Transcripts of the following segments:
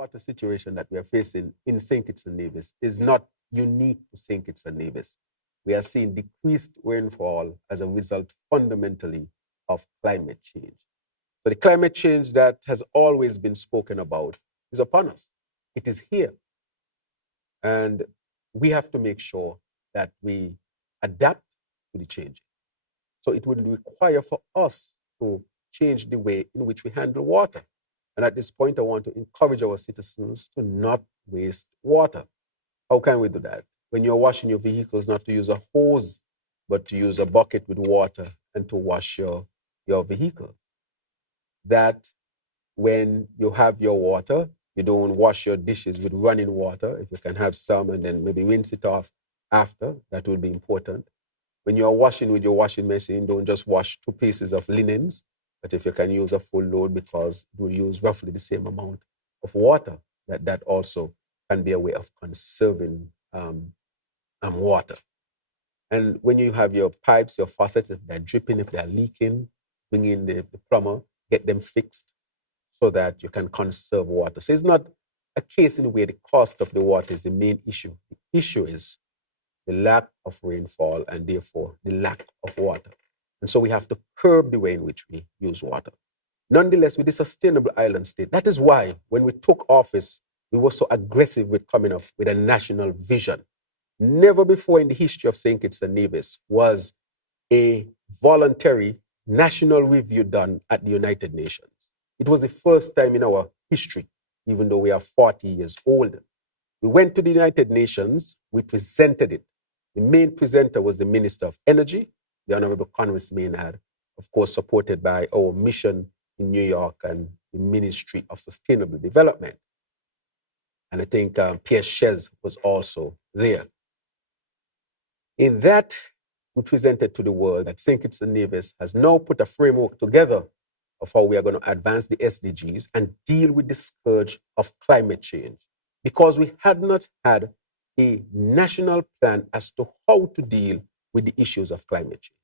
water situation that we are facing in St. Kitts and Nevis is not unique to St. Kitts and Nevis. We are seeing decreased rainfall as a result fundamentally of climate change. So the climate change that has always been spoken about is upon us. It is here. And we have to make sure that we adapt to the change. So it would require for us to change the way in which we handle water. And at this point, I want to encourage our citizens to not waste water. How can we do that? When you're washing your vehicles, not to use a hose, but to use a bucket with water and to wash your vehicle. That when you have your water, you don't wash your dishes with running water. If you can have some and then maybe rinse it off after, that will be important. When you are washing with your washing machine, don't just wash 2 pieces of linens, but if you can use a full load, because it will use roughly the same amount of water, that also can be a way of conserving water. And when you have your pipes, your faucets, if they're dripping, if they're leaking, bring in the plumber, get them fixed so that you can conserve water. So it's not a case in where the cost of the water is the main issue. The issue is the lack of rainfall and therefore the lack of water. And so we have to curb the way in which we use water. Nonetheless, with the sustainable island state, that is why when we took office, we were so aggressive with coming up with a national vision. Never before in the history of St. Kitts and Nevis was a voluntary national review done at the United Nations. It was the first time in our history, even though we are 40 years old. We went to the United Nations, we presented it. The main presenter was the Minister of Energy, the Honorable Congress Maynard, of course supported by our mission in New York and the Ministry of Sustainable Development. And I think Pierre Chez was also there. In that, we presented to the world that St. Kitts and Nevis has now put a framework together of how we are going to advance the SDGs and deal with the scourge of climate change, because we had not had a national plan as to how to deal with the issues of climate change.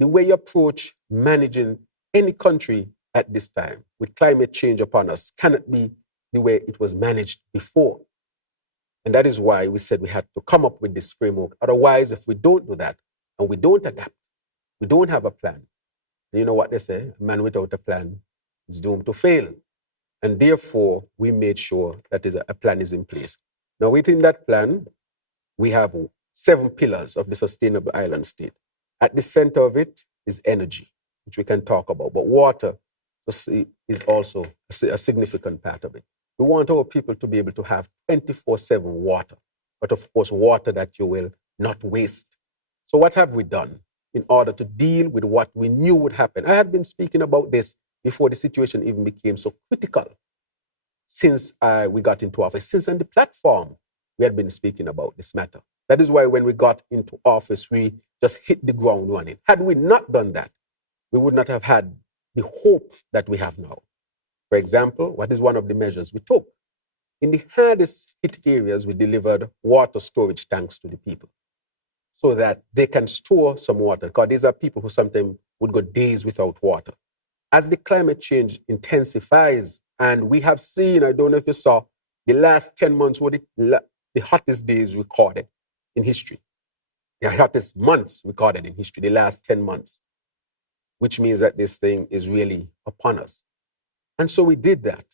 The way you approach managing any country at this time with climate change upon us cannot be the way it was managed before. And that is why we said we had to come up with this framework. Otherwise, if we don't do that and we don't adapt, we don't have a plan, you know what they say, a man without a plan is doomed to fail. And therefore, we made sure that a plan is in place. Now, within that plan, we have 7 pillars of the sustainable island state. At the center of it is energy, which we can talk about, but water is also a significant part of it. We want our people to be able to have 24/7 water, but of course, water that you will not waste. So what have we done in order to deal with what we knew would happen? I had been speaking about this before the situation even became so critical. Since we got into office, since on the platform, we had been speaking about this matter. That is why when we got into office, we just hit the ground running. Had we not done that, we would not have had the hope that we have now. For example, what is one of the measures we took? In the hardest hit areas, we delivered water storage tanks to the people so that they can store some water, because these are people who sometimes would go days without water. As the climate change intensifies, and we have seen, I don't know if you saw, the last 10 months were the hottest days recorded in history. The hottest months recorded in history, the last 10 months, which means that this thing is really upon us. And so we did that.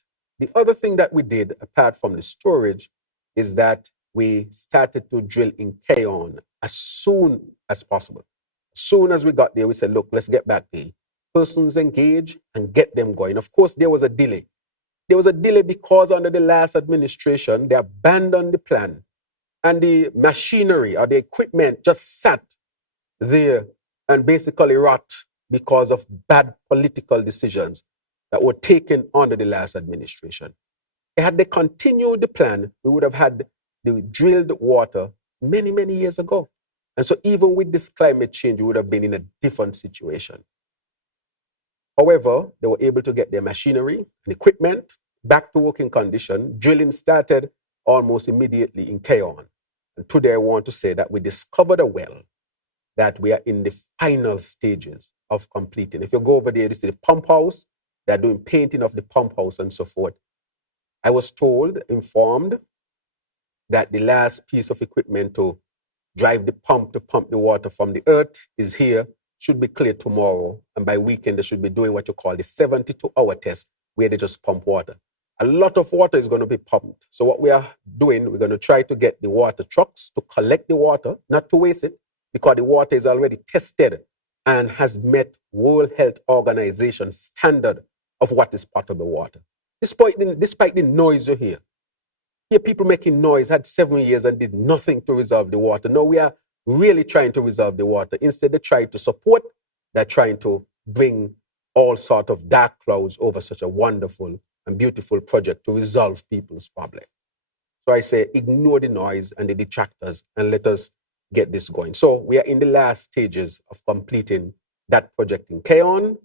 The other thing that we did, apart from the storage, is that we started to drill in Keon as soon as possible. As soon as we got there, we said, look, let's get back the persons engaged and get them going. Of course, there was a delay. There was a delay because under the last administration, they abandoned the plan and the machinery or the equipment just sat there and basically rot because of bad political decisions that were taken under the last administration. Had they continued the plan, we would have had the drilled water many, many years ago. And so even with this climate change, we would have been in a different situation. However, they were able to get their machinery and equipment back to working condition. Drilling started almost immediately in Keon. And today I want to say that we discovered a well that we are in the final stages of completing. If you go over there, this is the pump house. They're doing painting of the pump house and so forth. I was informed that the last piece of equipment to drive the pump to pump the water from the earth is here, should be cleared tomorrow. And by weekend, they should be doing what you call the 72-hour test, where they just pump water. A lot of water is going to be pumped. So what we are doing, we're going to try to get the water trucks to collect the water, not to waste it, because the water is already tested and has met World Health Organization standard of what is potable water. Despite the noise you hear people making noise, had 7 years and did nothing to resolve the water. No, we are really trying to resolve the water. Instead, they try to support, they're trying to bring all sort of dark clouds over such a wonderful and beautiful project to resolve people's problems. So I say, ignore the noise and the detractors and let us get this going. So we are in the last stages of completing that project in Keon.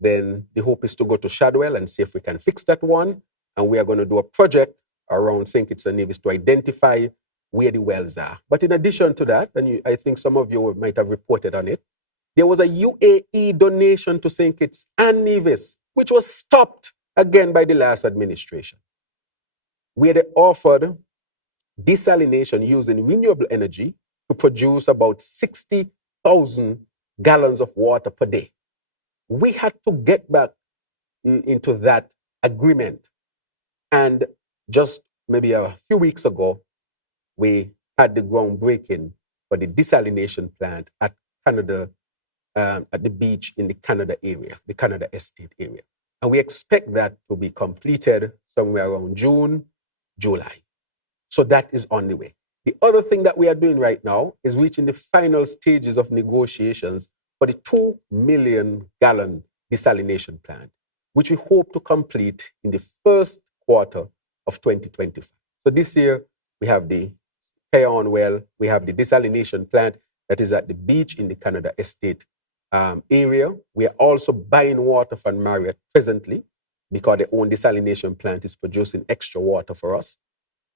Then the hope is to go to Shadwell and see if we can fix that one. And we are going to do a project around St. Kitts and Nevis to identify where the wells are. But in addition to that, and I think some of you might have reported on it, there was a UAE donation to St. Kitts and Nevis, which was stopped again by the last administration, where they offered desalination using renewable energy to produce about 60,000 gallons of water per day. We had to get back into that agreement. And just maybe a few weeks ago, we had the groundbreaking for the desalination plant at Canada, at the beach in the Canada area, the Canada Estate area. And we expect that to be completed somewhere around June, July. So that is on the way. The other thing that we are doing right now is reaching the final stages of negotiations for the 2 million gallon desalination plant, which we hope to complete in the first quarter of 2025. So this year, we have the Keon well, we have the desalination plant that is at the beach in the Canada Estate area. We are also buying water from Marriott presently because their own desalination plant is producing extra water for us.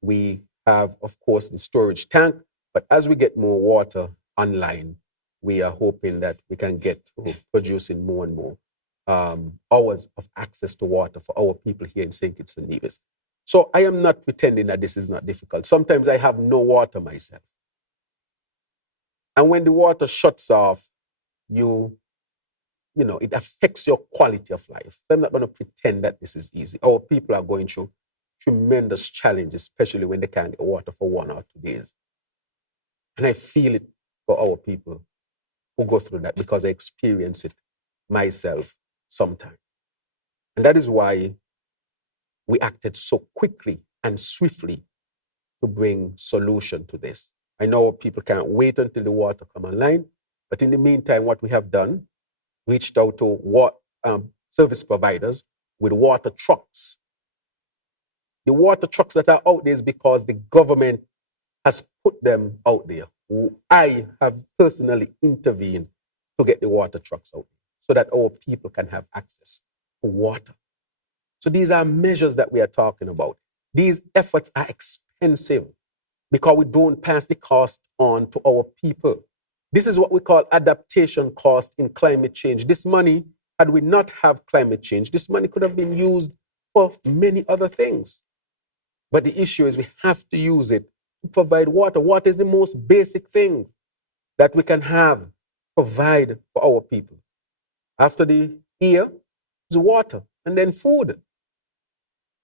We have, of course, the storage tank, but as we get more water online, we are hoping that we can get to producing more and more hours of access to water for our people here in St. Kitts and Nevis. So I am not pretending that this is not difficult. Sometimes I have no water myself. And when the water shuts off, it affects your quality of life. So I'm not going to pretend that this is easy. Our people are going through tremendous challenges, especially when they can't get water for 1 or 2 days. And I feel it for our people who go through that because I experience it myself sometimes. And that is why we acted so quickly and swiftly to bring solution to this. I know people can't wait until the water come online, but in the meantime, what we have done, reached out to service providers with water trucks. The water trucks that are out there is because the government has put them out there. I have personally intervened to get the water trucks out so that our people can have access to water. So these are measures that we are talking about. These efforts are expensive because we don't pass the cost on to our people. This is what we call adaptation cost in climate change. This money, had we not have climate change, this money could have been used for many other things. But the issue is we have to use it to provide water. Water is the most basic thing that we can provide for our people. After the air is water and then food.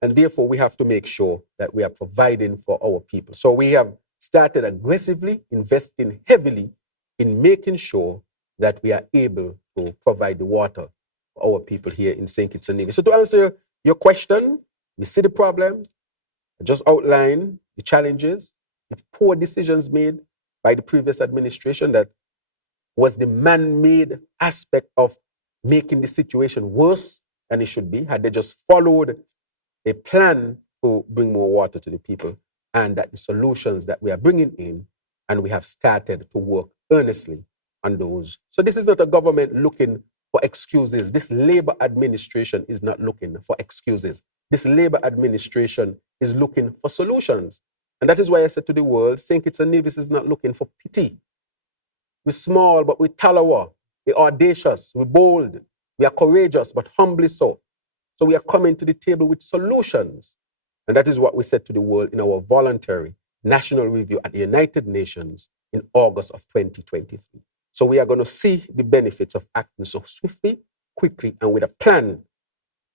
And therefore, we have to make sure that we are providing for our people. So we have started aggressively investing heavily in making sure that we are able to provide the water for our people here in St. Kitts and Nevis. So to answer your question, we see the problem, I just outline the challenges, the poor decisions made by the previous administration that was the man-made aspect of making the situation worse than it should be, had they just followed a plan to bring more water to the people, and that the solutions that we are bringing in, and we have started to work earnestly on those. So this is not a government looking for excuses. This Labour administration is not looking for excuses. This Labour administration is looking for solutions. And that is why I said to the world, St. Kitts and Nevis is not looking for pity. We're small, but we're talawa. We're audacious. We're bold. We are courageous, but humbly so. So we are coming to the table with solutions And that is what we said to the world in our voluntary national review at the United Nations in August of 2023. So we are going to see the benefits of acting so swiftly, quickly, and with a plan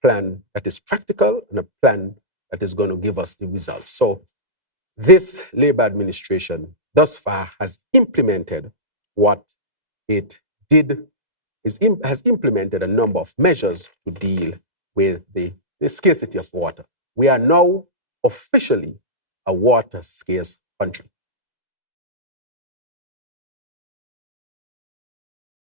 that is practical and a plan that is going to give us the results. So this Labour administration thus far has implemented what it did, has implemented a number of measures to deal with the scarcity of water. We are now officially a water scarce country.